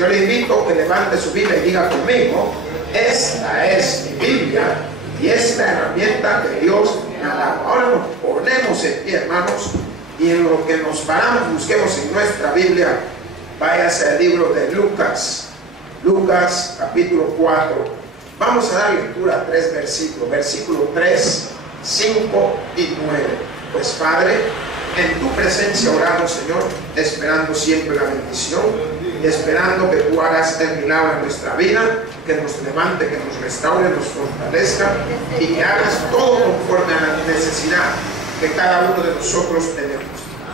yo le invito a que levante su Biblia y diga conmigo: esta es mi Biblia y es la herramienta que Dios me ha dado. Ahora nos ponemos en pie, hermanos, y en lo que nos paramos, busquemos en nuestra Biblia. Váyase al libro de Lucas, Lucas capítulo 4. Vamos a dar lectura a 3 versículos, versículos 3, 5 y 9. Pues Padre, en tu presencia oramos, Señor, esperando siempre la bendición, esperando que tú hagas el milagro en nuestra vida, que nos levante, que nos restaure, nos fortalezca y que hagas todo conforme a la necesidad que cada uno de nosotros tenemos.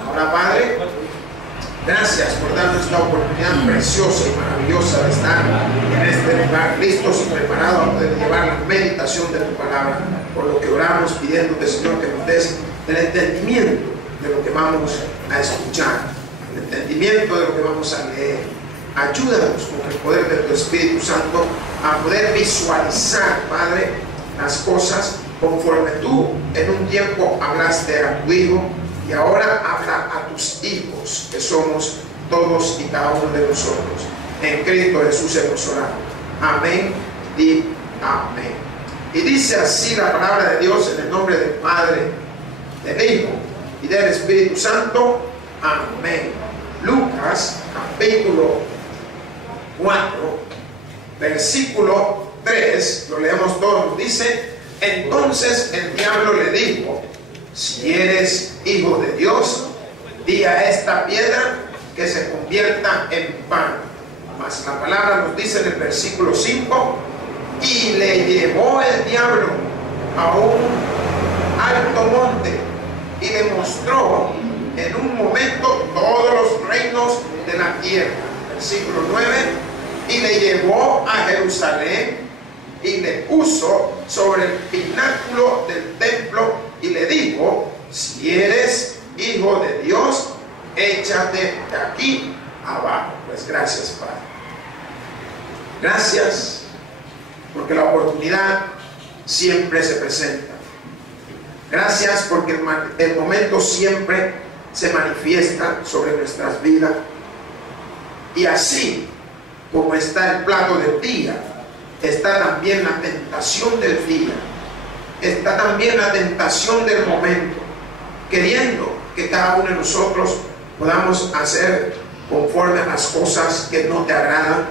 Ahora, Padre, gracias por darnos esta oportunidad preciosa y maravillosa de estar en este lugar, listos y preparados a poder llevar la meditación de tu palabra, por lo que oramos pidiéndote, Señor, que nos des el entendimiento de lo que vamos a escuchar, el entendimiento de lo que vamos a leer. Ayúdanos con el poder de tu Espíritu Santo a poder visualizar, Padre, las cosas conforme tú en un tiempo hablaste a tu Hijo, y ahora habla a tus hijos, que somos todos y cada uno de nosotros. En Cristo Jesús hemos orado. Amén y amén. Y dice así la palabra de Dios, en el nombre del Padre, del Hijo y del Espíritu Santo. Amén. Lucas capítulo 4, versículo 3, lo leemos todos. Dice: entonces el diablo le dijo: si eres hijo de Dios, di a esta piedra que se convierta en pan. Mas la palabra nos dice en el versículo 5: y le llevó el diablo a un alto monte y le mostró en un momento todos los reinos de la tierra. Versículo 9: y le llevó a Jerusalén y le puso sobre el pináculo del templo y le dijo: si eres hijo de Dios, échate de aquí abajo. Pues gracias, Padre. Gracias porque la oportunidad siempre se presenta. Gracias porque el momento siempre se manifiesta sobre nuestras vidas. Y así como está el plato del día, está también la tentación del día, está también la tentación del momento, queriendo que cada uno de nosotros podamos hacer conforme a las cosas que no te agradan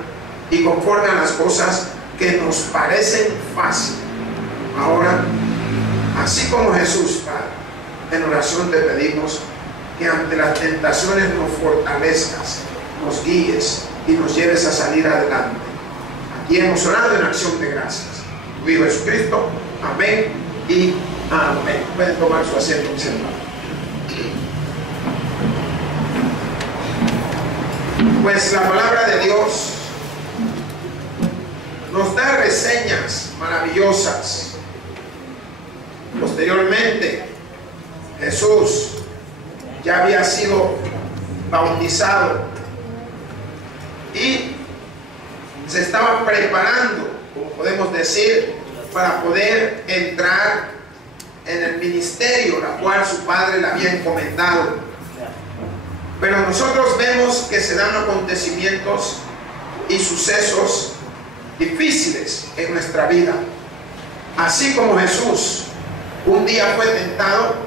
y conforme a las cosas que nos parecen fáciles. Ahora, así como Jesús, Padre, en oración te pedimos que ante las tentaciones nos fortalezcas, nos guíes y nos lleves a salir adelante. Aquí hemos orado en acción de gracias. Tu Hijo Jesucristo. Amén y amén. Pueden tomar su asiento, mis hermanos. Pues la palabra de Dios nos da reseñas maravillosas. Posteriormente, Jesús ya había sido bautizado y se estaba preparando, como podemos decir, para poder entrar en el ministerio la cual su padre le había encomendado. Pero nosotros vemos que se dan acontecimientos y sucesos difíciles en nuestra vida. Así como Jesús un día fue tentado,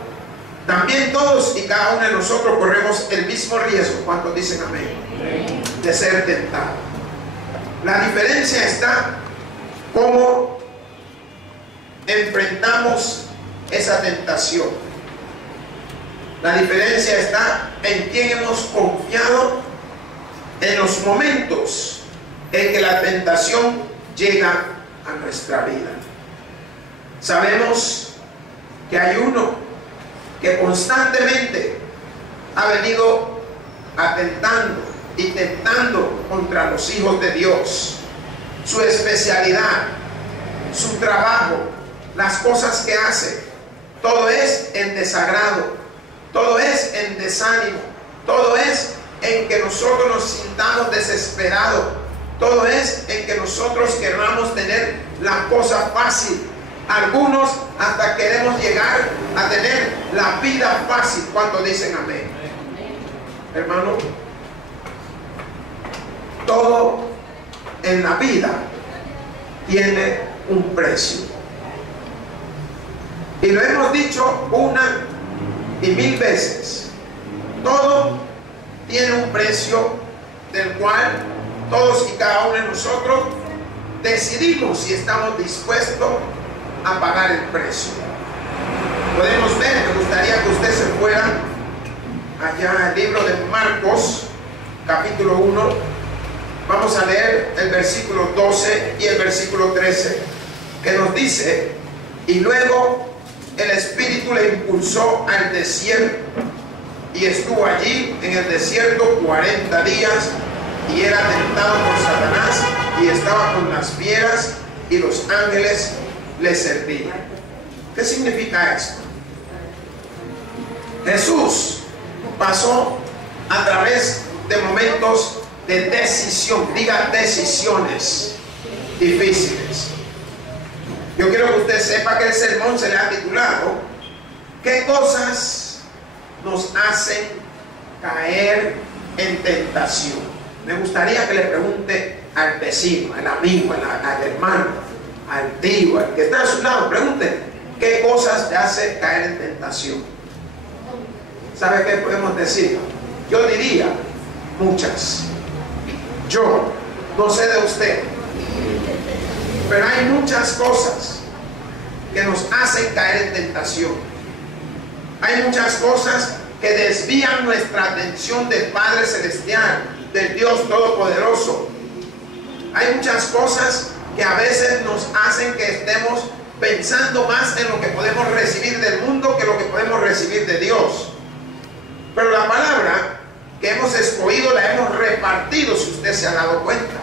también todos y cada uno de nosotros corremos el mismo riesgo. ¿Cuántos dicen amén? De ser tentado. La diferencia está cómo enfrentamos esa tentación. La diferencia está en quién hemos confiado en los momentos en que la tentación llega a nuestra vida. Sabemos que hay uno que constantemente ha venido atentando y tentando contra los hijos de Dios. Su especialidad, su trabajo, las cosas que hace, todo es en desagrado, todo es en desánimo, todo es en que nosotros nos sintamos desesperados, todo es en que nosotros queramos tener la cosa fácil. Algunos hasta queremos llegar a tener la vida fácil. ¿Cuántos dicen amén? Hermano, todo en la vida tiene un precio. Y lo hemos dicho una y mil veces. Todo tiene un precio del cual todos y cada uno de nosotros decidimos si estamos dispuestos a pagar el precio. Podemos ver, me gustaría que usted se fuera allá al libro de Marcos, capítulo 1. Vamos a leer el versículo 12 y el versículo 13, que nos dice: y luego el Espíritu le impulsó al desierto, y estuvo allí en el desierto 40 días, y era tentado por Satanás, y estaba con las fieras, y los ángeles le servían. ¿Qué significa esto? Jesús pasó a través de momentos de decisión, diga decisiones difíciles. Yo quiero que usted sepa que el sermón se le ha titulado ¿qué cosas nos hacen caer en tentación? Me gustaría que le pregunte al vecino, al amigo, al hermano, al tío, al que está a su lado, pregunte ¿qué cosas te hace caer en tentación? ¿Sabe qué podemos decir? Yo diría muchas. Yo no sé de usted, pero hay muchas cosas que nos hacen caer en tentación. Hay muchas cosas que desvían nuestra atención del Padre Celestial, del Dios Todopoderoso. Hay muchas cosas que a veces nos hacen que estemos pensando más en lo que podemos recibir del mundo que lo que podemos recibir de Dios. Pero la palabra que hemos escogido la hemos repartido, si usted se ha dado cuenta.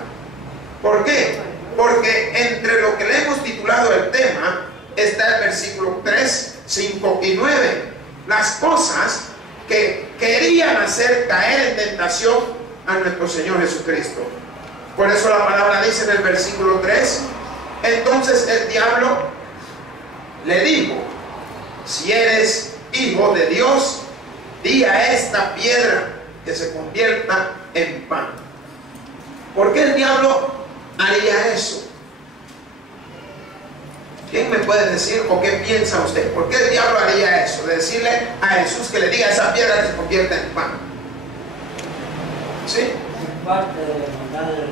¿Por qué? Porque entre lo que le hemos titulado el tema está el versículo 3, 5 y 9. Las cosas que querían hacer caer en tentación a nuestro Señor Jesucristo. Por eso la palabra dice en el versículo 3: entonces el diablo le dijo: si eres hijo de Dios, di a esta piedra que se convierta en pan. ¿Por qué el diablo haría eso? ¿Quién me puede decir o qué piensa usted? ¿Por qué el diablo haría eso? De decirle a Jesús que le diga a esa piedra que se convierta en pan. ¿Sí? Parte de la maldad del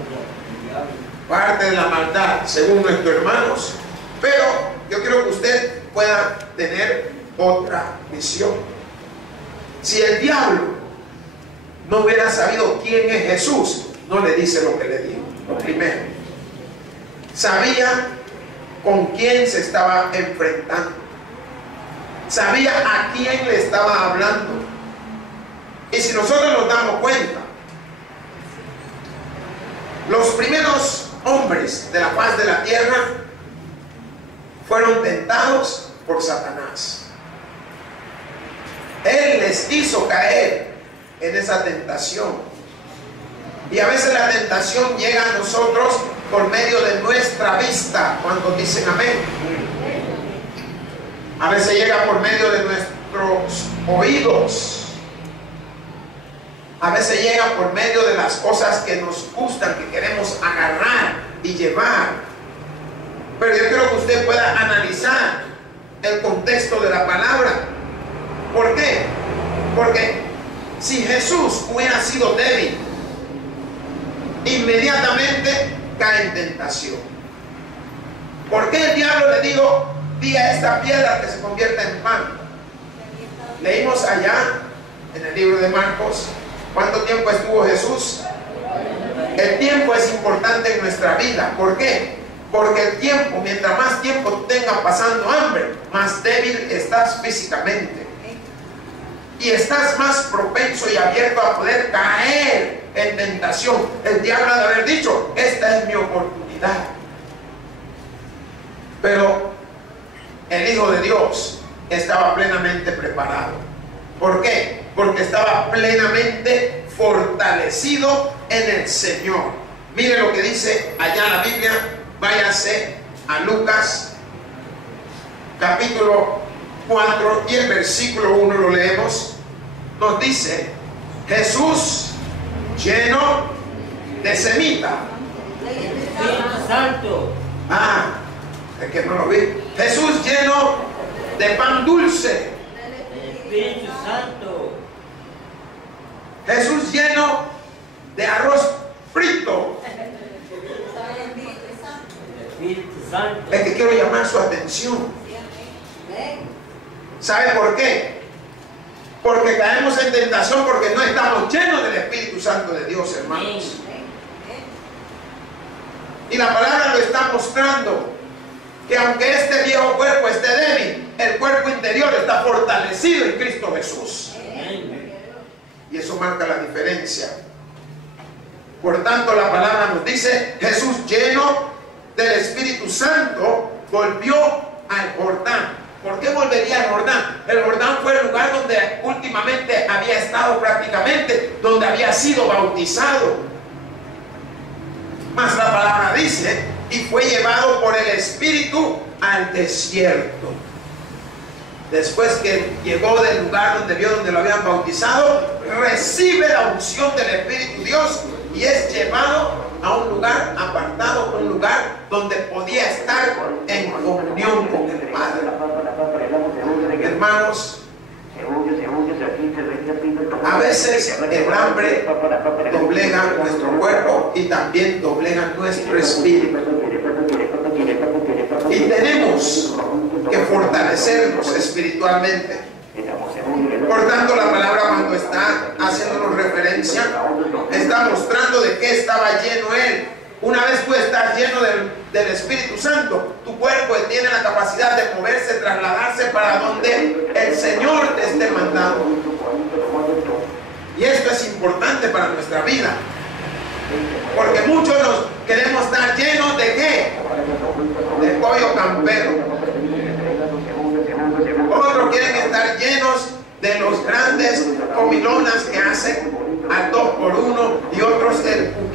diablo. Parte de la maldad, según nuestros hermanos. Pero yo quiero que usted pueda tener otra visión. Si el diablo no hubiera sabido quién es Jesús, no le dice lo que le dijo. Lo primero, sabía con quién se estaba enfrentando, sabía a quién le estaba hablando. Y si nosotros nos damos cuenta, los primeros hombres de la faz de la tierra fueron tentados por Satanás. Él les hizo caer en esa tentación. Y a veces la tentación llega a nosotros por medio de nuestra vista. ¿Cuántos dicen amén? A veces llega por medio de nuestros oídos. A veces llega por medio de las cosas que nos gustan, que queremos agarrar y llevar. Pero yo quiero que usted pueda analizar el contexto de la palabra. ¿Por qué? Porque si Jesús hubiera sido débil, inmediatamente cae en tentación. ¿Por qué el diablo le dijo: di a esta piedra que se convierta en pan? Leímos allá en el libro de Marcos cuánto tiempo estuvo Jesús. El tiempo es importante en nuestra vida. ¿Por qué? Porque el tiempo, mientras más tiempo tengas pasando hambre, más débil estás físicamente. Y estás más propenso y abierto a poder caer en tentación. El diablo ha de haber dicho: esta es mi oportunidad. Pero el Hijo de Dios estaba plenamente preparado. ¿Por qué? Porque estaba plenamente fortalecido en el Señor. Mire lo que dice allá la Biblia. Váyase a Lucas capítulo 4 y el versículo 1 lo leemos. Nos dice: Jesús, lleno de semita. Espíritu Santo. Ah, es que no lo vi. Jesús lleno de pan dulce. Espíritu Santo. Jesús lleno de arroz frito. Espíritu Santo. Es que quiero llamar su atención. ¿Sabe por qué? Porque caemos en tentación porque no estamos llenos del Espíritu Santo de Dios, hermanos. Y la palabra lo está mostrando, que aunque este viejo cuerpo esté débil, el cuerpo interior está fortalecido en Cristo Jesús. Y eso marca la diferencia. Por tanto, la palabra nos dice, Jesús lleno del Espíritu Santo volvió al Jordán. ¿Por qué volvería al Jordán? El Jordán fue el lugar donde últimamente había estado prácticamente, donde había sido bautizado. Mas la palabra dice, y fue llevado por el Espíritu al desierto. Después que llegó del lugar donde vio donde lo habían bautizado, recibe la unción del Espíritu Dios y es llevado a un lugar apartado, un lugar donde podía estar en comunión con el Padre. Hermanos, a veces el hambre doblega nuestro cuerpo y también doblega nuestro espíritu. Y tenemos que fortalecernos espiritualmente. Por tanto, la palabra, cuando está haciéndonos referencia, está mostrando de qué estaba lleno él. Una vez tú estás lleno del Espíritu Santo, tu cuerpo tiene la capacidad de moverse, trasladarse para donde el Señor te esté mandando. Y esto es importante para nuestra vida, porque muchos nos queremos estar llenos de ¿qué? De pollo campero. Otros quieren estar llenos de los grandes comilonas que hacen al 2x1 y otros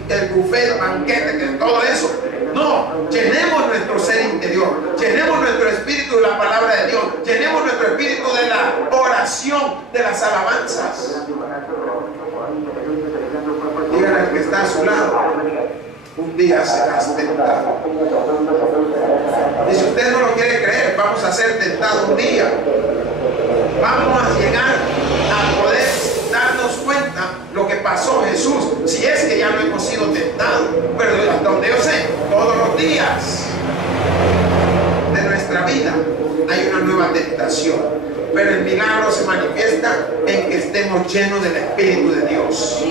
el buffet, el banquete, que todo eso. No, llenemos nuestro ser interior, llenemos nuestro espíritu de la palabra de Dios, llenemos nuestro espíritu de la oración, de las alabanzas. Díganle al que está a su lado, un día serás tentado. Y si usted no lo quiere creer, vamos a ser tentados un día. Vamos a llegar a poder darnos cuenta lo que pasó Jesús, si es que ya no hemos sido tentados, pero hasta donde yo sé, todos los días de nuestra vida hay una nueva tentación, pero el milagro se manifiesta en que estemos llenos del Espíritu de Dios.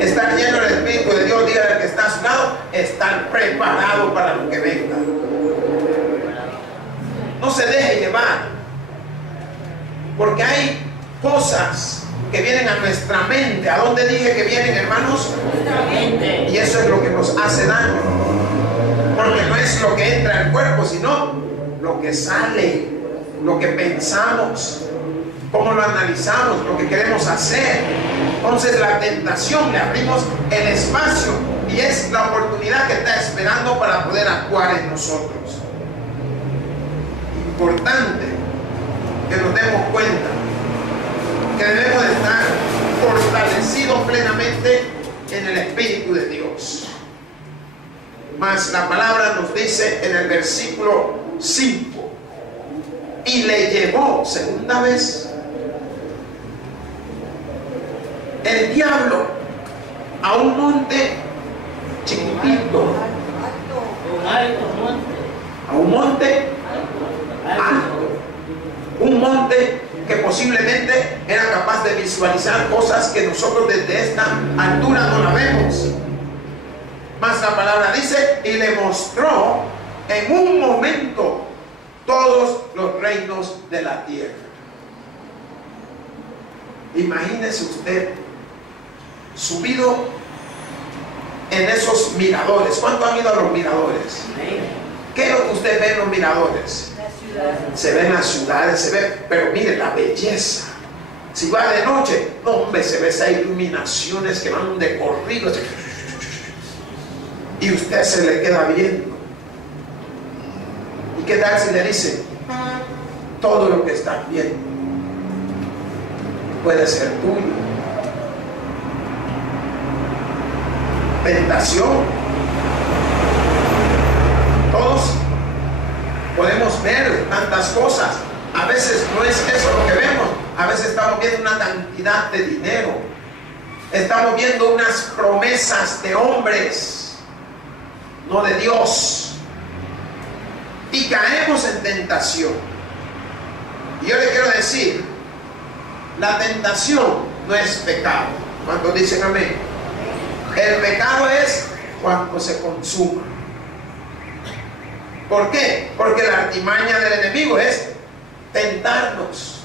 Estar lleno del Espíritu de Dios, dígale al que está a su lado, estar preparado para lo que venga. No se deje llevar, porque hay cosas que vienen a nuestra mente. ¿A dónde dije que vienen, hermanos? Nuestra mente. Y eso es lo que nos hace daño, porque no es lo que entra al cuerpo, sino lo que sale, lo que pensamos, cómo lo analizamos, lo que queremos hacer. Entonces la tentación, le abrimos el espacio y es la oportunidad que está esperando para poder actuar en nosotros. Importante que nos demos cuenta que debemos de estar fortalecidos plenamente en el Espíritu de Dios. Mas la palabra nos dice en el versículo 5, y le llevó segunda vez el diablo a un monte chiquitito, Un alto monte. a un monte alto, un monte que posiblemente era capaz de visualizar cosas que nosotros desde esta altura no la vemos. Mas la palabra dice, y le mostró en un momento todos los reinos de la tierra. Imagínese usted subido en esos miradores. ¿Cuánto han ido a los miradores? ¿Qué es lo que usted ve en los miradores? Se ven las ciudades, se ve, pero mire la belleza. Si va de noche, no, hombre, se ve esas iluminaciones que van de corrido y usted se le queda viendo. ¿Y qué tal si le dice, todo lo que están viendo puede ser tuyo? tentación. Todos podemos ver tantas cosas. A veces no es eso lo que vemos. A veces estamos viendo una cantidad de dinero. Estamos viendo unas promesas de hombres, no de Dios. Y caemos en tentación. Y yo le quiero decir, la tentación no es pecado. ¿Cuántos dicen amén? El pecado es cuando se consuma. ¿Por qué? Porque la artimaña del enemigo es tentarnos.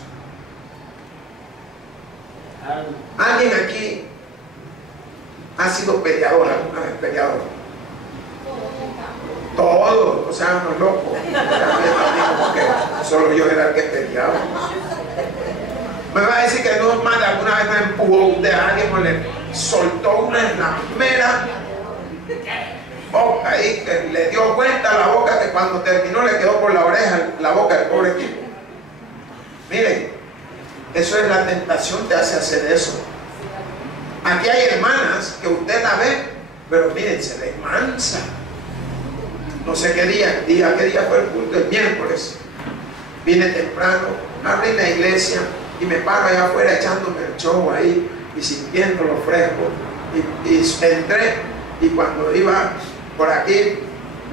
¿Alguien aquí ha sido peleador alguna vez? Peleador. Todos, o sea, no locos. Porque solo yo era el que peleaba. Me va a decir que no más de alguna vez me empujó de alguien o le soltó una en la mera boca ahí, que le dio vuelta a la boca, que cuando terminó le quedó por la oreja la boca del pobre tipo. Miren, eso es la tentación, te hace hacer eso. Aquí hay hermanas que usted la ve, pero miren, se le mansa. No sé qué día fue el culto, el miércoles. Vine temprano, abrí la iglesia y me paro allá afuera echándome el show ahí y sintiendo lo fresco. Y entré, y cuando iba por aquí,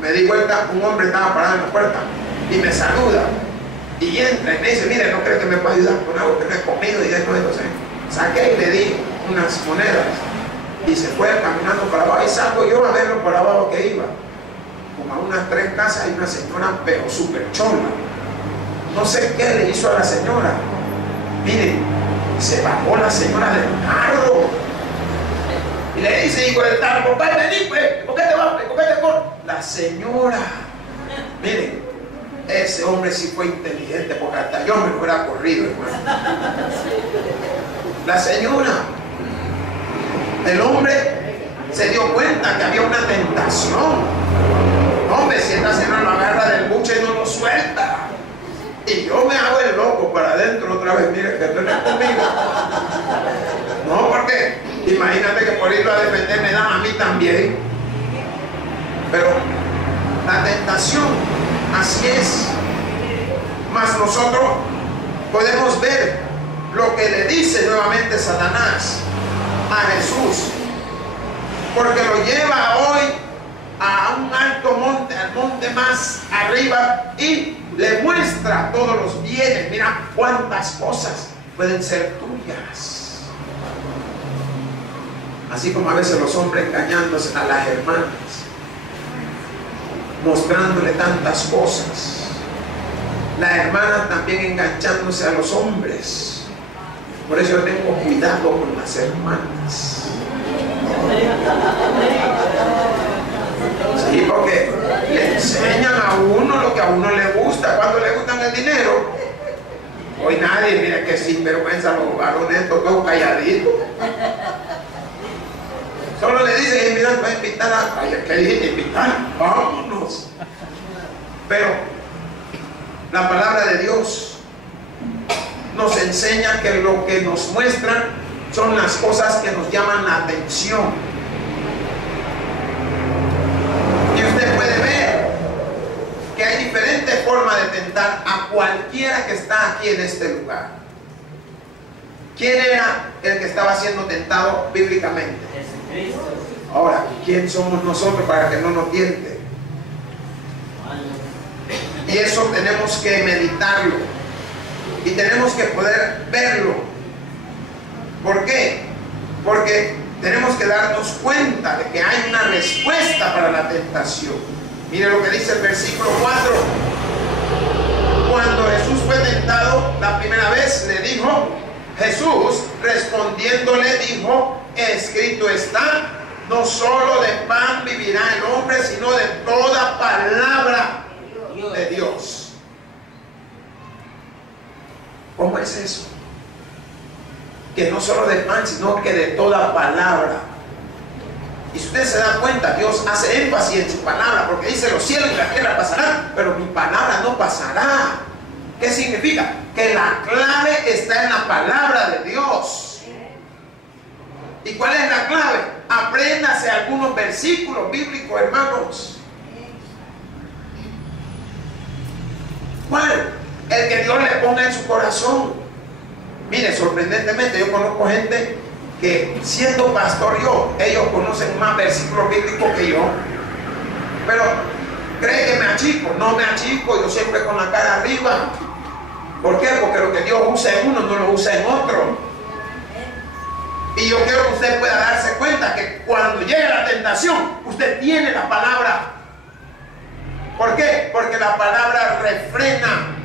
me di vuelta, un hombre estaba parado en la puerta y me saluda. Y entra y me dice, mire, ¿no cree que me puede ayudar con algo que no he comido? Y después, entonces, saqué y le di unas monedas. Y se fue caminando para abajo. Y salgo yo a verlo por abajo que iba. Como a unas 3 casas hay una señora, pero súper chola. No sé qué le hizo a la señora. Miren, se bajó la señora del carro. Y le dice, hijo del carro, pues vení, pues, ¿por qué te vas? ¿Por qué te corres? La señora. Miren, ese hombre sí fue inteligente, porque hasta yo me hubiera corrido, hermano. La señora, el hombre se dio cuenta que había una tentación. Hombre, si esta señora lo agarra del buche y no lo suelta. Y yo me hago el loco para adentro otra vez. Mire, que no es conmigo. No, porque imagínate que por irlo a defender me dan a mí también. Pero la tentación, así es. Mas nosotros podemos ver lo que le dice nuevamente Satanás a Jesús, porque lo lleva hoy a un alto monte, al monte más arriba, y le muestra todos los bienes. Mira cuántas cosas pueden ser tuyas. Así como a veces los hombres engañándose a las hermanas, mostrándole tantas cosas. Las hermanas también enganchándose a los hombres. Por eso yo tengo cuidado con las hermanas. Sí, porque le enseñan a uno lo que a uno le gusta. Cuando le gustan el dinero, hoy nadie, mira que sinvergüenza los varones, todos calladitos. Solo le dicen, mira, voy a invitar a... Ay, ¿qué dijiste? Invitar, vámonos. Pero la palabra de Dios nos enseña que lo que nos muestran son las cosas que nos llaman la atención. Y usted puede ver que hay diferentes formas de tentar a cualquiera que está aquí en este lugar. ¿Quién era el que estaba siendo tentado bíblicamente? Jesucristo. Ahora, ¿quién somos nosotros para que no nos tiente? Y eso tenemos que meditarlo y tenemos que poder verlo. ¿Por qué? Porque tenemos que darnos cuenta de que hay una respuesta para la tentación. Mire lo que dice el versículo 4. Cuando Jesús fue tentado la primera vez, le dijo, Jesús respondiéndole dijo, escrito está, no solo de pan vivirá el hombre, sino de toda palabra de Dios. ¿Cómo es eso? Que no solo de pan, sino que de toda palabra. Y si usted se da cuenta, Dios hace énfasis en su palabra, porque dice los cielos y la tierra pasarán, pero mi palabra no pasará. ¿Qué significa? Que la clave está en la palabra de Dios. ¿Y cuál es la clave? Apréndase algunos versículos bíblicos, hermanos. ¿Cuál? El que Dios le ponga en su corazón. Mire, sorprendentemente yo conozco gente que siendo pastor ellos conocen más versículos bíblicos que yo. Pero cree que me achico. No me achico, yo siempre con la cara arriba. ¿Por qué? Porque lo que Dios usa en uno no lo usa en otro. Y yo quiero que usted pueda darse cuenta que cuando llegue la tentación, usted tiene la palabra. ¿Por qué? Porque la palabra refrena.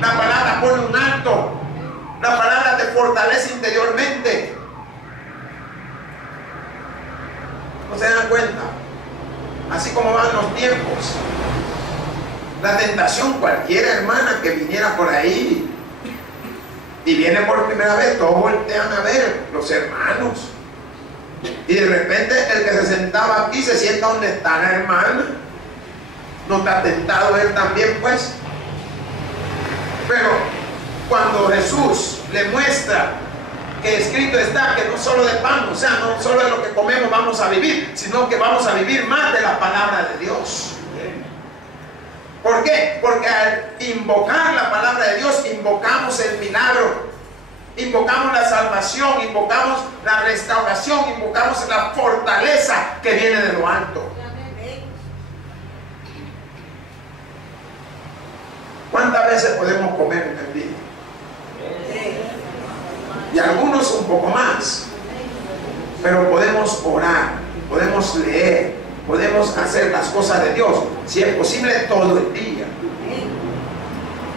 La palabra pone un alto. La palabra te fortalece interiormente. ¿No se dan cuenta? Así como van los tiempos. La tentación, cualquiera hermana que viniera por ahí y viene por primera vez, todos voltean a ver, los hermanos. Y de repente el que se sentaba aquí se sienta donde está la hermana. ¿No está tentado él también, pues? Pero cuando Jesús le muestra que escrito está que no solo de pan, o sea, no solo de lo que comemos vamos a vivir, sino que vamos a vivir más de la palabra de Dios. ¿Por qué? Porque al invocar la palabra de Dios, invocamos el milagro, invocamos la salvación, invocamos la restauración, invocamos la fortaleza que viene de lo alto. ¿Cuántas veces podemos comer en el día? Y algunos un poco más. Pero podemos orar, podemos leer, podemos hacer las cosas de Dios, si es posible, todo el día.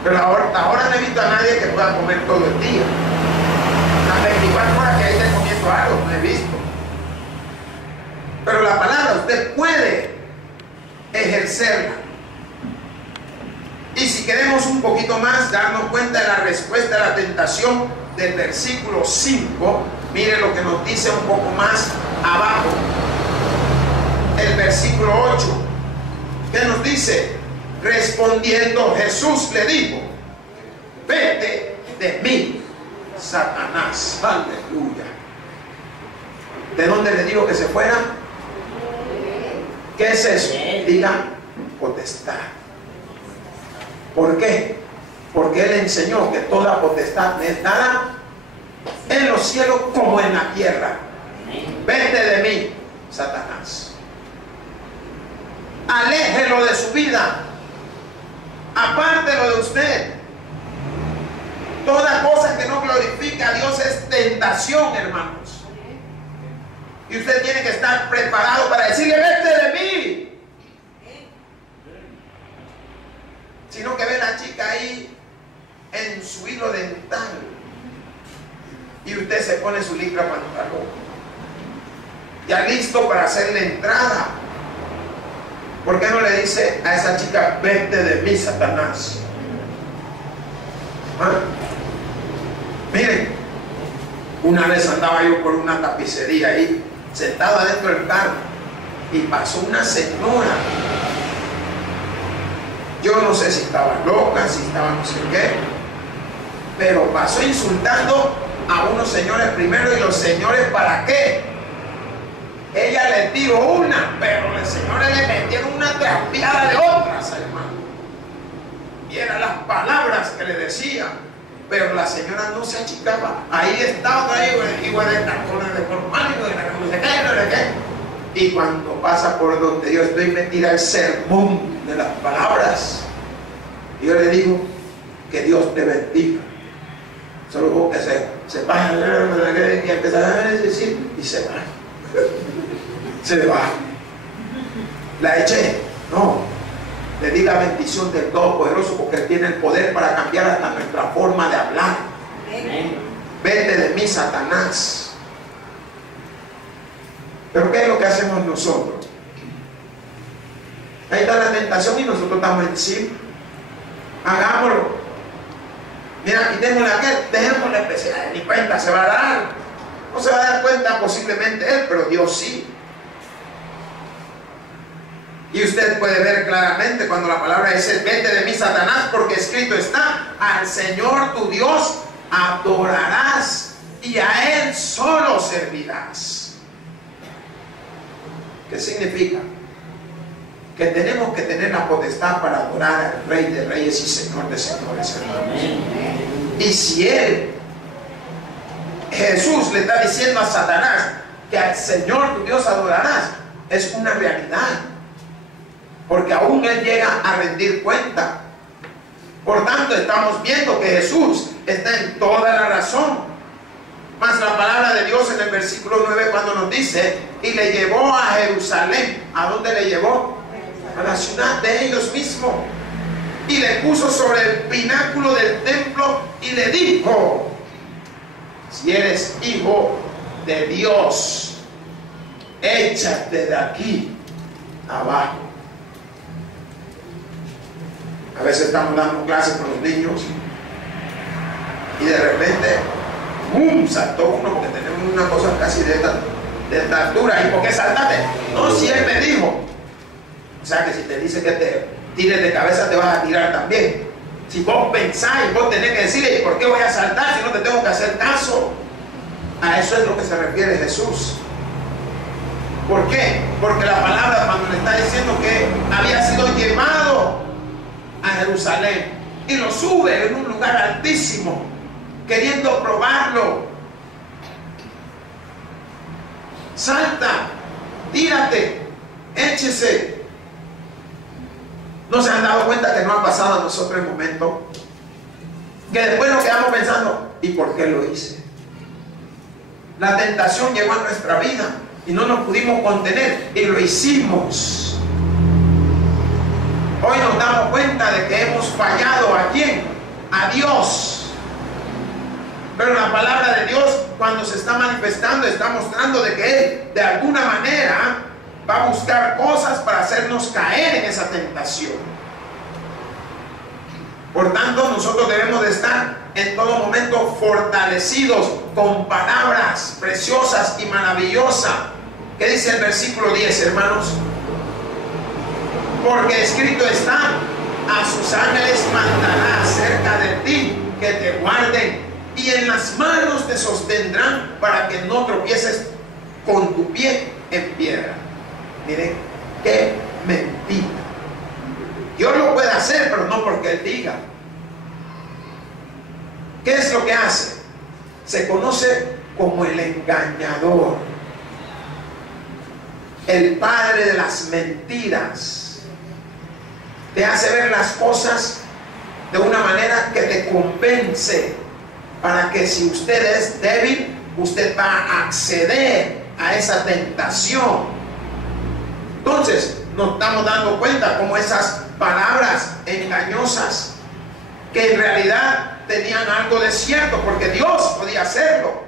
Pero ahora no he visto a nadie que pueda comer todo el día. Las 24 horas que ahí esté comiendo algo, no he visto. Pero la palabra usted puede ejercerla. Y si queremos un poquito más darnos cuenta de la respuesta a la tentación del versículo 5, mire lo que nos dice un poco más abajo. El versículo 8, ¿qué nos dice? Respondiendo Jesús le dijo: vete de mí, Satanás. Aleluya. ¿De dónde le dijo que se fuera? ¿Qué es eso? Diga, potestad. ¿Por qué? Porque Él enseñó que toda potestad es dada en los cielos como en la tierra. Vete de mí, Satanás. Aléjelo de su vida. Apártelo de usted. Toda cosa que no glorifica a Dios es tentación, hermanos. Y usted tiene que estar preparado para decirle: vete de mí. Sino que ve la chica ahí en su hilo dental y usted se pone su licra pantalón, ya listo para hacerle entrada. ¿Por qué no le dice a esa chica: vete de mí, Satanás? ¿Ah? Miren, una vez andaba yo por una tapicería ahí, sentado adentro del carro, y pasó una señora. Yo no sé si estaba loca, si estaba no sé qué, pero pasó insultando a unos señores primero. ¿Y los señores para qué? Ella les tiró una, pero los señores le metieron una trapeada de otras, hermano. Y eran las palabras que le decían, pero la señora no se achicaba. Ahí estaba, igual de tacones de formal, no sé qué. Y cuando pasa por donde yo estoy, me tira el sermón de las palabras. Y yo le digo: que Dios te bendiga. Solo que se va y empieza a decir, y se va. Se va. La eché. No. Le di la bendición del Todopoderoso, porque Él tiene el poder para cambiar hasta nuestra forma de hablar. Vete de mí, Satanás. Pero ¿qué es lo que hacemos nosotros? Ahí está la tentación y nosotros estamos encima. Hagámoslo. Mira, quitémosle a aquel, dejémosle especial, ni cuenta se va a dar. No se va a dar cuenta posiblemente él, pero Dios sí. Y usted puede ver claramente cuando la palabra dice: vete de mí, Satanás, porque escrito está: al Señor tu Dios adorarás y a Él solo servirás. ¿Qué significa? Que tenemos que tener la potestad para adorar al Rey de Reyes y Señor de Señores, hermanos. Y si Jesús le está diciendo a Satanás que al Señor tu Dios adorarás, es una realidad, porque aún él llega a rendir cuenta. Por tanto, estamos viendo que Jesús está en toda la razón. Mas la palabra de Dios en el versículo 9, cuando nos dice, y le llevó a Jerusalén. ¿A dónde le llevó? A la ciudad de ellos mismos. Y le puso sobre el pináculo del templo y le dijo: si eres hijo de Dios, échate de aquí abajo. A veces estamos dando clases con los niños y de repente saltó uno, porque tenemos una cosa casi de esta altura. ¿Y por qué saltaste? No, si él me dijo. O sea que si te dice que te tires de cabeza, te vas a tirar también. Si vos pensáis, vos tenés que decirle: ¿por qué voy a saltar si no te tengo que hacer caso? A eso es lo que se refiere Jesús. ¿Por qué? Porque la palabra, cuando le está diciendo que había sido llevado a Jerusalén y lo sube en un lugar altísimo, queriendo probarlo. Salta, tírate, échese. ¿No se han dado cuenta que no ha pasado a nosotros el momento? Que después nos quedamos pensando: ¿y por qué lo hice? La tentación llegó a nuestra vida y no nos pudimos contener y lo hicimos. Hoy nos damos cuenta de que hemos fallado. ¿A quién? A Dios. Pero la palabra de Dios, cuando se está manifestando, está mostrando de que Él de alguna manera va a buscar cosas para hacernos caer en esa tentación. Por tanto, nosotros debemos de estar en todo momento fortalecidos con palabras preciosas y maravillosas. ¿Qué dice el versículo 10, hermanos? Porque escrito está: a sus ángeles mandará cerca de ti, que te guarden, y en las manos te sostendrán para que no tropieces con tu pie en piedra. Miren, qué mentira. Dios lo puede hacer, pero no porque Él diga. ¿Qué es lo que hace? Se conoce como el engañador, el padre de las mentiras. Te hace ver las cosas de una manera que te convence, para que si usted es débil, usted va a acceder a esa tentación. Entonces nos estamos dando cuenta como esas palabras engañosas, que en realidad tenían algo de cierto, porque Dios podía hacerlo,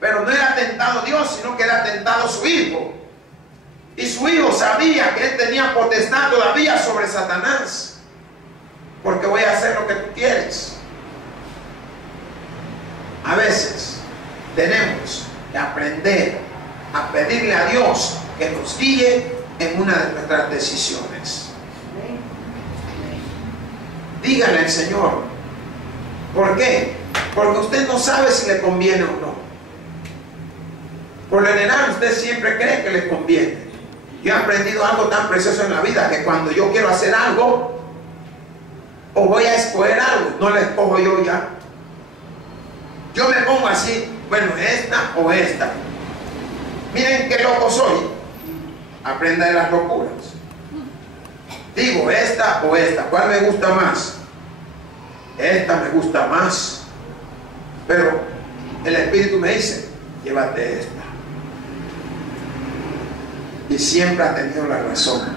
pero no era tentado Dios, sino que era tentado su hijo. Y su hijo sabía que él tenía potestad todavía sobre Satanás, porque voy a hacer lo que tú quieres. A veces tenemos que aprender a pedirle a Dios que nos guíe en una de nuestras decisiones. Dígale al Señor. ¿Por qué? Porque usted no sabe si le conviene o no. Por lo general, usted siempre cree que le conviene. Yo he aprendido algo tan precioso en la vida, que cuando yo quiero hacer algo o voy a escoger algo, no lo escojo yo ya. Yo me pongo así: bueno, esta o esta. Miren qué loco soy. Aprenda de las locuras. Digo, esta o esta, ¿cuál me gusta más? Esta me gusta más. Pero el Espíritu me dice: llévate esta. Y siempre ha tenido la razón.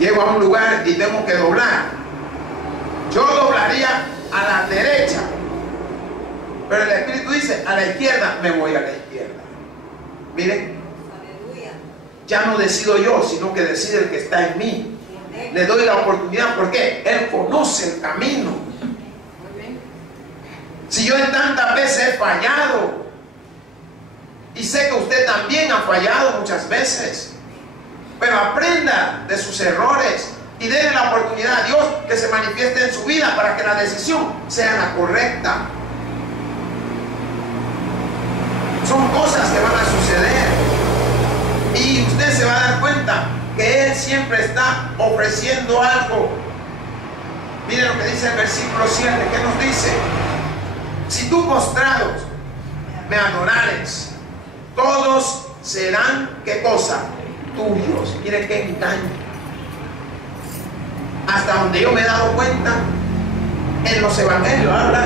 Llego a un lugar y tengo que doblar. Yo doblaría a la derecha, pero el Espíritu dice: a la izquierda. Me voy a la izquierda. Miren, ya no decido yo, sino que decide el que está en mí. Le doy la oportunidad, porque Él conoce el camino. Si yo en tantas veces he fallado, y sé que usted también ha fallado muchas veces, pero aprenda de sus errores y déle la oportunidad a Dios que se manifieste en su vida, para que la decisión sea la correcta. Son cosas que van a suceder. va a dar cuenta que Él siempre está ofreciendo algo. Miren lo que dice el versículo 7, ¿qué nos dice? Si tú postrados me adorares, todos serán, ¿qué cosa? Tuyos. Miren qué engaño. Hasta donde yo me he dado cuenta, en los evangelios habla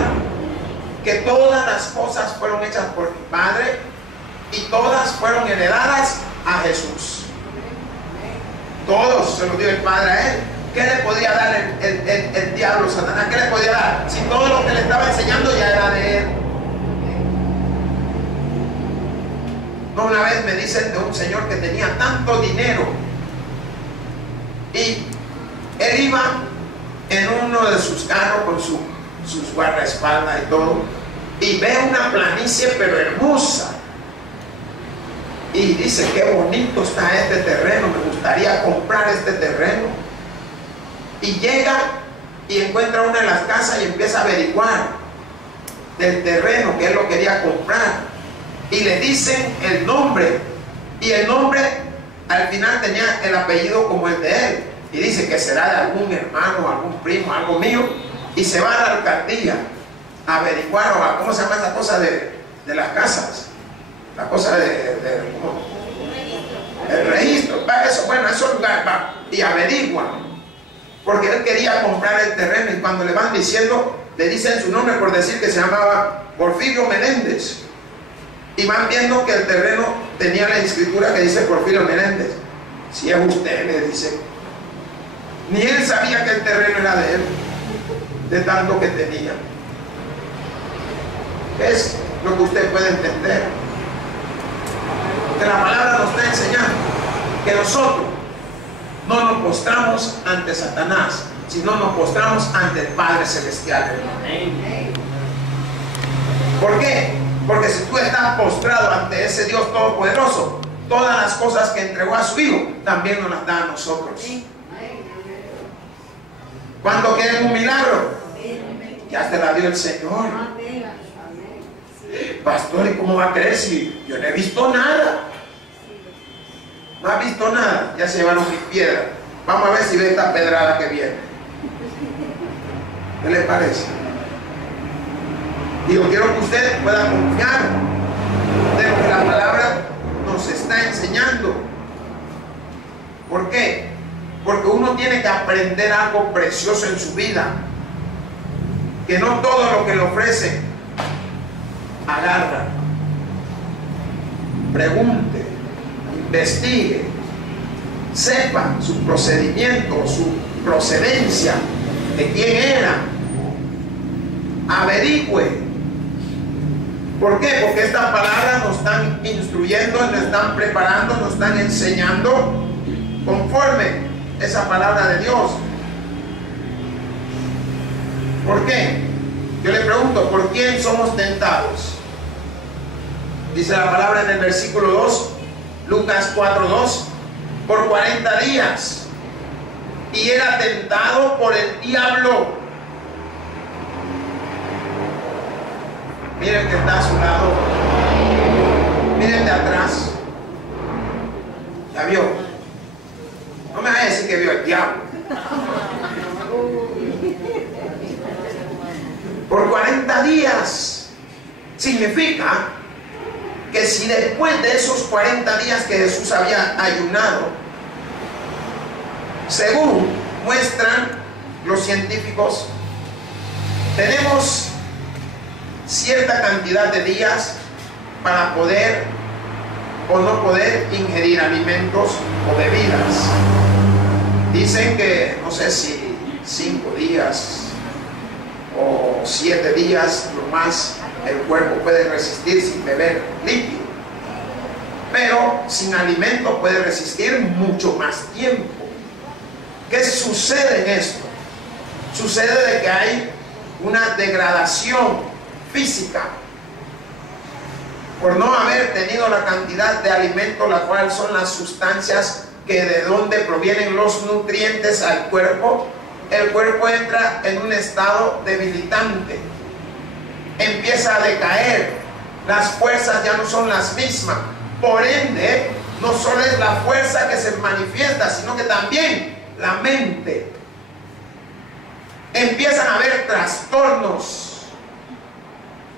que todas las cosas fueron hechas por mi Padre y todas fueron heredadas a Jesús. Todos se los dio el Padre a Él. ¿Qué le podía dar el diablo, Satanás? ¿Qué le podía dar? Si todo lo que le estaba enseñando ya era de Él. No, una vez me dicen de un señor que tenía tanto dinero y él iba en uno de sus carros con sus guardaespaldas y todo, y ve una planicie pero hermosa y dice: qué bonito está este terreno, me gustaría comprar este terreno. Y llega y encuentra una de las casas y empieza a averiguar del terreno que él lo quería comprar, y le dicen el nombre, y el nombre al final tenía el apellido como el de él, y dice que será de algún hermano, algún primo, algo mío, y se va a la alcaldía a averiguar, o a, ¿cómo se llama esa cosa de las casas? La cosa ¿cómo? El registro, va eso, bueno, a esos lugares va y averigua, porque él quería comprar el terreno, y cuando le van diciendo, le dicen su nombre por decir que se llamaba Porfirio Meléndez, y van viendo que el terreno tenía la escritura que dice Porfirio Meléndez. Si es usted, le dice. Ni él sabía que el terreno era de él, de tanto que tenía. Es lo que usted puede entender, que la palabra nos está enseñando que nosotros no nos postramos ante Satanás, sino nos postramos ante el Padre Celestial. ¿Por qué? Porque si tú estás postrado ante ese Dios Todopoderoso, todas las cosas que entregó a su Hijo también nos las da a nosotros. ¿Cuánto quieren un milagro? Ya te la dio el Señor. Pastor, ¿y cómo va a creer si yo no he visto nada? No ha visto nada. Ya se llevaron mis piedras. Vamos a ver si ve esta pedrada que viene. ¿Qué le parece? Y yo quiero que usted pueda confiar de lo que la palabra nos está enseñando. ¿Por qué? Porque uno tiene que aprender algo precioso en su vida, que no todo lo que le ofrece agarra. Pregunte, investigue, sepa su procedimiento, su procedencia, de quién era, averigüe. ¿Por qué? Porque estas palabras nos están instruyendo, nos están preparando, nos están enseñando conforme esa palabra de Dios. ¿Por qué? Yo le pregunto, ¿por quién somos tentados? Dice la palabra en el versículo 2, Lucas 4:2, por 40 días, y era tentado por el diablo. Miren que está a su lado, miren de atrás. ¿Ya vio? No me vaya a decir que vio el diablo. Por 40 días. Significa que si después de esos 40 días que Jesús había ayunado, según muestran los científicos, tenemos cierta cantidad de días para poder o no poder ingerir alimentos o bebidas. Dicen que no sé si 5 días o 7 días lo más el cuerpo puede resistir sin beber líquido, pero sin alimento puede resistir mucho más tiempo. ¿Qué sucede en esto? Sucede de que hay una degradación física por no haber tenido la cantidad de alimento, la cual son las sustancias que de donde provienen los nutrientes al cuerpo. El cuerpo entra en un estado debilitante, empieza a decaer, las fuerzas ya no son las mismas, por ende no solo es la fuerza que se manifiesta, sino que también la mente. Empiezan a haber trastornos,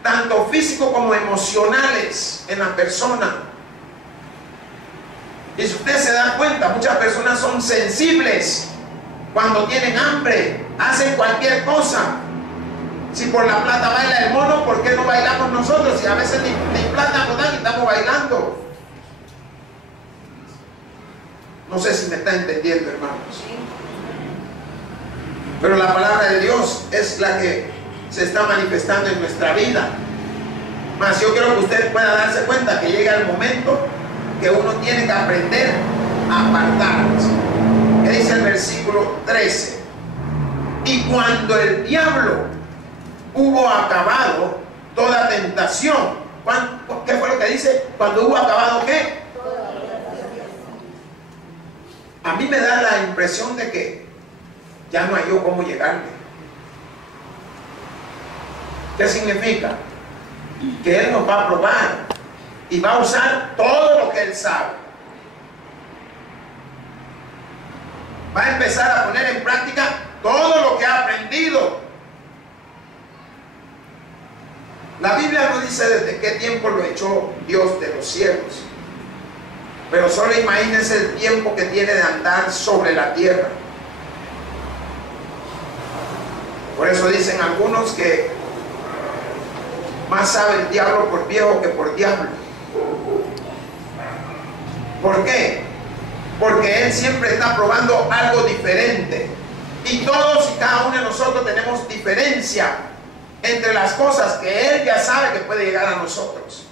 tanto físicos como emocionales en la persona. Y si usted se da cuenta, muchas personas son sensibles cuando tienen hambre, hacen cualquier cosa. Si por la plata baila el mono, ¿por qué no bailamos nosotros? Si a veces ni plata nos dan y estamos bailando. No sé si me está entendiendo, hermanos. Pero la palabra de Dios es la que se está manifestando en nuestra vida. Mas yo quiero que usted pueda darse cuenta que llega el momento que uno tiene que aprender a apartarse. ¿Qué dice el versículo 13? Y cuando el diablo hubo acabado toda tentación. ¿Qué fue lo que dice? Cuando hubo acabado ¿qué? A mí me da la impresión de que ya no hay yo cómo llegarle. ¿Qué significa? Que Él nos va a probar y va a usar todo lo que Él sabe. Va a empezar a poner en práctica todo lo que ha aprendido. La Biblia no dice desde qué tiempo lo echó Dios de los cielos, pero solo imagínense el tiempo que tiene de andar sobre la tierra. Por eso dicen algunos que más sabe el diablo por viejo que por diablo. ¿Por qué? Porque Él siempre está probando algo diferente. Y todos y cada uno de nosotros tenemos diferencia entre las cosas que Él ya sabe que puede llegar a nosotros.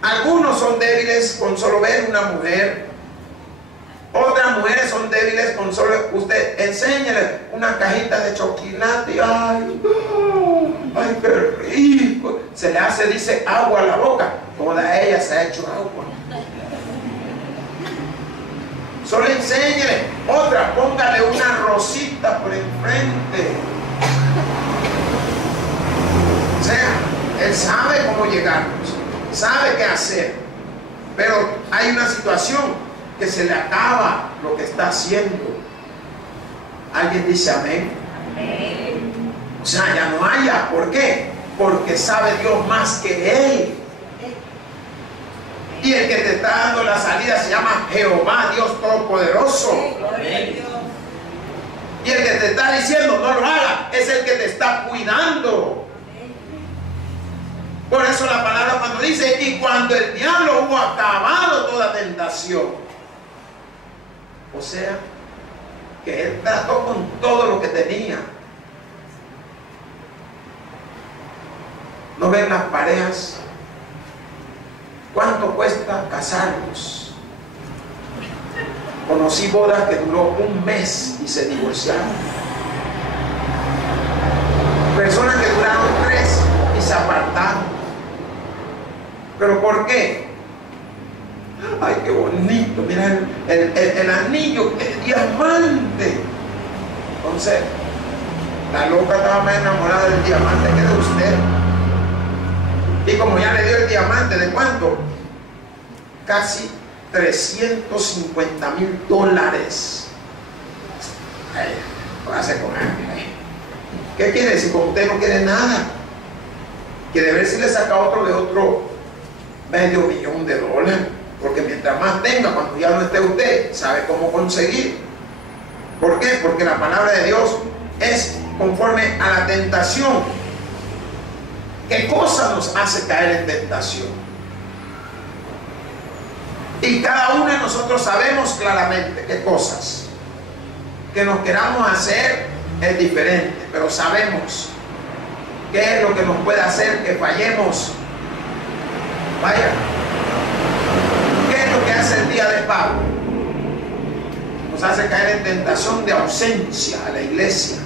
Algunos son débiles con solo ver una mujer. Otras mujeres son débiles con solo usted enséñele una cajita de chocolate. Ay, qué rico. Se le hace, dice, agua a la boca. Toda ella se ha hecho agua. Solo enséñele. Otra, póngale una rosita por enfrente. O sea, Él sabe cómo llegarnos, sabe qué hacer, pero hay una situación que se le acaba lo que está haciendo. ¿Alguien dice amén? Amén. O sea, ya no haya. ¿Por qué? Porque sabe Dios más que Él. Y el que te está dando la salida se llama Jehová, Dios Todopoderoso. Amén. Y el que te está diciendo no lo haga es el que te está cuidando. Por eso la palabra cuando dice, y cuando el diablo hubo acabado toda tentación. O sea, que Él trató con todo lo que tenía. ¿No ven las parejas? ¿Cuánto cuesta casarlos? Conocí bodas que duró un mes y se divorciaron. Personas que duraron 3 y se apartaron. ¿Pero por qué? Ay, qué bonito, mira el anillo, el diamante. Entonces, la loca estaba más enamorada del diamante que de usted. Y como ya le dio el diamante, ¿de cuánto? Casi $350,000. ¿Qué hace con él? ¿Qué quiere decir? Con usted no quiere nada. Quiere ver si le saca otro de otro $500,000. Porque mientras más tenga, cuando ya no esté usted, sabe cómo conseguir. ¿Por qué? Porque la palabra de Dios es conforme a la tentación. ¿Qué cosa nos hace caer en tentación? Y cada uno de nosotros sabemos claramente qué cosas que nos queramos hacer es diferente, pero sabemos qué es lo que nos puede hacer que fallemos. Vaya, ¿qué es lo que hace el día de Pablo? Nos hace caer en tentación de ausencia a la iglesia.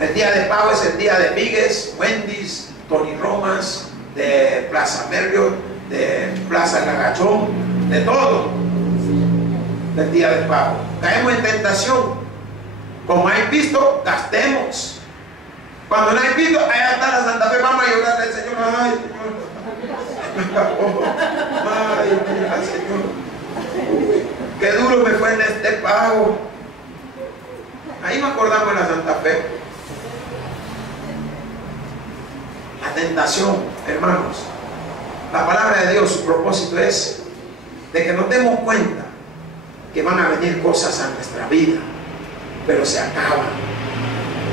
El día de Pavo es el día de Migues, Wendy's, Tony Romas, de Plaza Merriot, de Plaza Lagachón, de todo. Del día de Pavo. Caemos en tentación. Como hay visto, gastemos. Cuando no hay visto, allá está la Santa Fe, vamos a llorar al Señor. Ay, Señor. Ay, mira, Señor. Qué duro me fue en este pago. Ahí me acordamos de la Santa Fe. La tentación, hermanos. La palabra de Dios, su propósito es de que nos demos cuenta que van a venir cosas a nuestra vida, pero se acaban.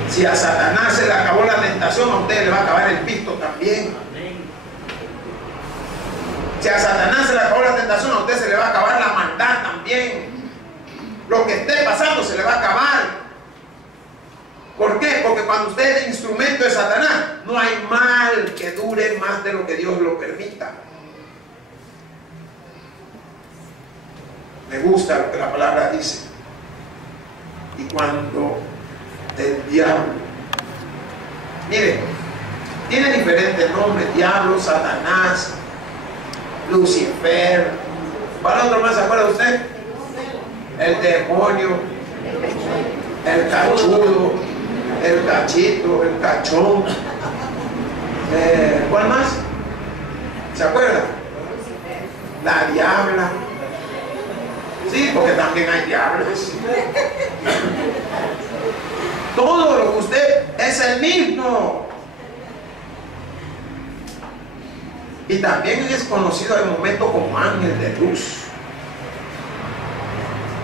Si a Satanás se le acabó la tentación, a usted le va a acabar el pisto también. Si a Satanás se le acabó la tentación, a usted se le va a acabar la maldad también. Lo que esté pasando se le va a acabar. ¿Por qué? Porque cuando usted es instrumento de Satanás, no hay mal que dure más de lo que Dios lo permita. Me gusta lo que la palabra dice. Y cuando el diablo, mire, tiene diferentes nombres: diablo, Satanás, Lucifer. ¿Cuál otro más se acuerda usted? El demonio, el cachudo, el cachito, el cachón. ¿Cuál más? ¿Se acuerda? La diabla. Sí, porque también hay diablos. Todo lo que usted es el mismo. Y también es conocido de momento como ángel de luz.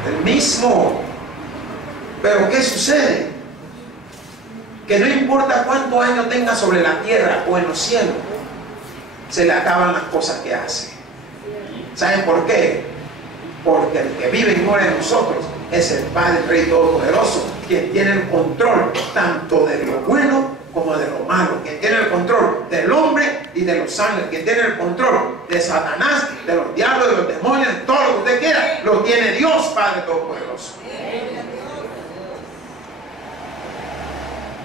El mismo. Pero ¿qué sucede? Que no importa cuántos años tenga sobre la tierra o en los cielos, se le acaban las cosas que hace. ¿Saben por qué? Porque el que vive y mora en nosotros es el Padre Rey Todopoderoso, quien tiene el control tanto de lo bueno como de lo malo, quien tiene el control del hombre y de los ángeles, quien tiene el control de Satanás, de los diablos, de los demonios, de todo lo que usted quiera, lo tiene Dios Padre Todopoderoso.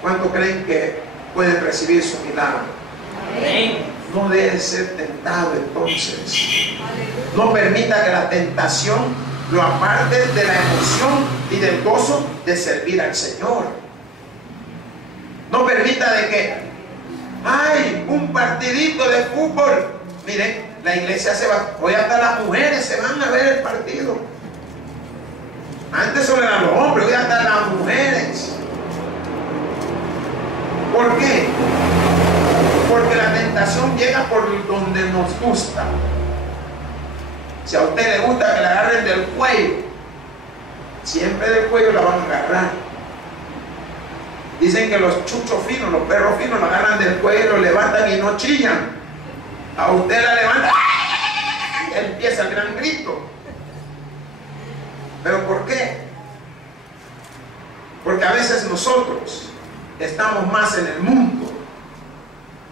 ¿Cuánto creen que pueden recibir su milagro? No debe ser tentado entonces. No permita que la tentación lo aparte de la emoción y del gozo de servir al Señor. No permita de que hay un partidito de fútbol. Miren, la iglesia se va, hoy hasta las mujeres se van a ver el partido. Antes solo eran los hombres, hoy hasta las mujeres. ¿Por qué? Porque la tentación llega por donde nos gusta. Si a usted le gusta que la agarren del cuello, siempre del cuello la van a agarrar. Dicen que los chuchos finos, los perros finos, la agarran del cuello, lo levantan y no chillan. A usted la levanta y empieza el gran grito. ¿Pero por qué? Porque a veces nosotros estamos más en el mundo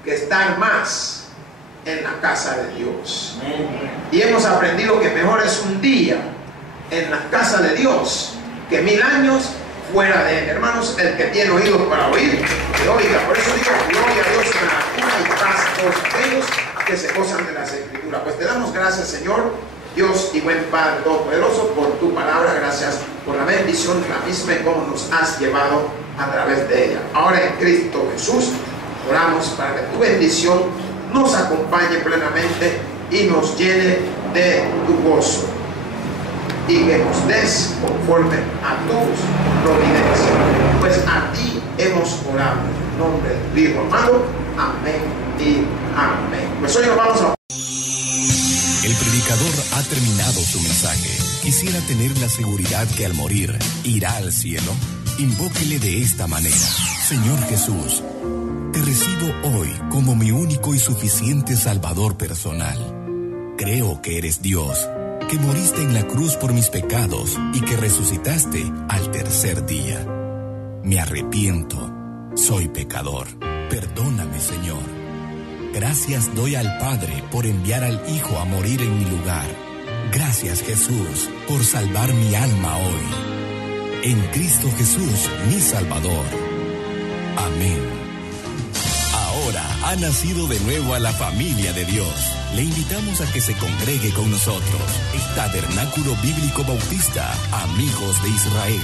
que estar más en la casa de Dios. Y hemos aprendido que mejor es un día en la casa de Dios que 1000 años fuera de él. Hermanos, el que tiene oídos para oír, que oiga. Por eso digo, gloria a Dios en la altura y paz a todos aquellos que se gozan de las Escrituras. Pues te damos gracias, Señor, Dios y buen Padre Todopoderoso, por tu palabra. Gracias por la bendición de la misma y cómo nos has llevado a través de ella. Ahora en Cristo Jesús oramos para que tu bendición nos acompañe plenamente y nos llene de tu gozo, y que nos des conforme a tus providencias. Pues a ti hemos orado en nombre de tu Hijo amado. Amén y amén. Pues hoy nos vamos a... El predicador ha terminado su mensaje. Quisiera tener la seguridad que al morir irá al cielo. Invóquele de esta manera: Señor Jesús, te recibo hoy como mi único y suficiente Salvador personal. Creo que eres Dios, que moriste en la cruz por mis pecados y que resucitaste al tercer día. Me arrepiento, soy pecador. Perdóname, Señor. Gracias doy al Padre por enviar al Hijo a morir en mi lugar. Gracias, Jesús, por salvar mi alma hoy. En Cristo Jesús, mi Salvador. Amén. Ahora ha nacido de nuevo a la familia de Dios. Le invitamos a que se congregue con nosotros. El Tabernáculo Bíblico Bautista, Amigos de Israel.